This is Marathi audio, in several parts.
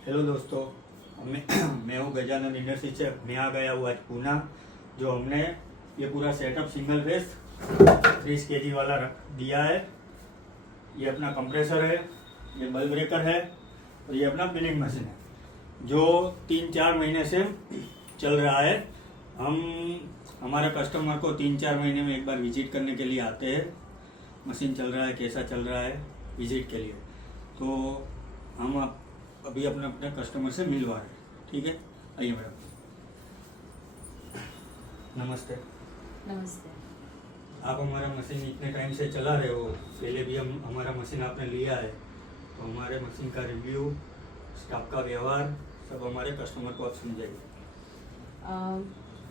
हेलो दोस्तों, मैं हूँ गजानन इंडस्ट्री से। मैं आ गया हूँ आज पूना। जो हमने ये पूरा सेटअप सिंगल फेस 30 kg वाला दिया है। ये अपना कंप्रेसर है, ये बल्ब ब्रेकर है और ये अपना पिलिंग मशीन है जो 3-4 महीने से चल रहा है। हम हमारे कस्टमर को 3-4 महीने में एक बार विजिट करने के लिए आते हैं। मशीन चल रहा है, कैसा चल रहा है, विजिट के लिए। तो हम अभी अपने अपने कस्टमर से मिलवा रहे हैं। ठीक है, आइए मैडम। नमस्ते। नमस्ते। आप हमारा मशीन इतने टाइम से चला रहे हो, पहले भी हम हमारा मशीन आपने लिया है, तो हमारे मशीन का रिव्यू, स्टाफ का व्यवहार सब हमारे कस्टमर को आप समझाइए।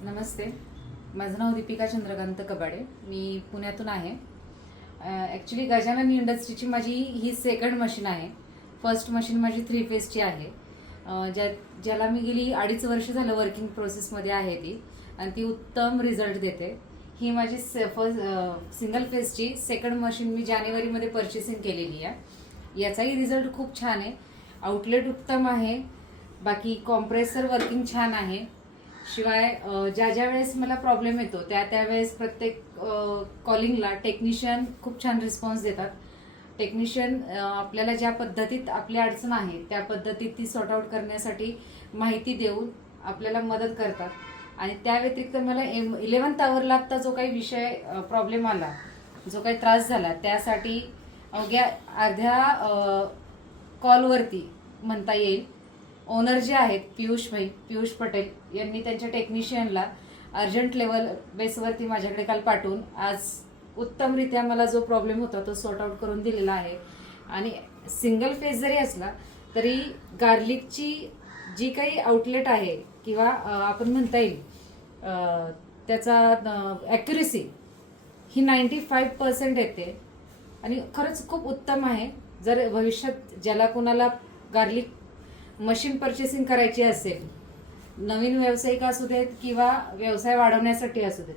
नमस्ते, माझं नाव दीपिका चंद्रकांत कबाडे, मी पुण्यातून आहे। ॲक्च्युली गजानन इंडस्ट्रीची माझी ही सेकंड मशीन आहे। फर्स्ट मशीन माझी 3 फेजची आहे, ज्याला मी गेली 2.5 वर्ष झालं वर्किंग प्रोसेसमध्ये आहे ती, आणि ती उत्तम रिझल्ट देते। ही माझी सिंगल फेजची सेकंड मशीन मी जानेवारीमध्ये परचेसिंग केलेली आहे। याचाही रिझल्ट खूप छान आहे, आउटलेट उत्तम आहे, बाकी कॉम्प्रेसर वर्किंग छान आहे। शिवाय ज्या वेळेस मला प्रॉब्लेम येतो त्यावेळेस प्रत्येक कॉलिंगला टेक्निशियन खूप छान रिस्पॉन्स देतात। टेक्निशियन आपल्याला ज्या पद्धतीत आपली अडचण आहे त्या पद्धतीत ती सॉर्ट आउट करण्यासाठी माहिती देऊन आपल्याला मदत करतात। आणि त्या व्यतिरिक्त मला 11th आवरला आता जो काही विषय प्रॉब्लेम आला, जो काही त्रास झाला, त्यासाठी अवघ्या अर्ध्या कॉलवरती म्हणता येईल ओनर जे आहेत पियुष पटेल यांनी त्यांच्या टेक्निशियनला अर्जंट लेवल बेसवरती माझ्याकडे काल पाठवून आज उत्तमरित्या मला जो प्रॉब्लेम होता तो सॉर्ट आउट करून दिलेला आहे। आणि सिंगल फेज जरी असला तरी गार्लिकची जी काही आउटलेट आहे किंवा आपण म्हणता येईल त्याचा ॲक्युरेसी ही 95% येते आणि खरंच खूप उत्तम आहे। जर भविष्यात ज्याला कोणाला गार्लिक मशीन परचेसिंग करायची असेल, नवीन व्यावसायिक असू देत किंवा व्यवसाय वाढवण्यासाठी असू देत,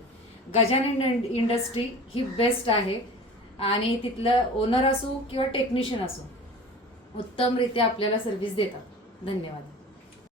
गजानन इंडस्ट्री ही बेस्ट आहे। आणि तिथलं ओनर असो किंवा टेक्निशियन असो उत्तमरित्या आपल्याला सर्व्हिस देतात। धन्यवाद।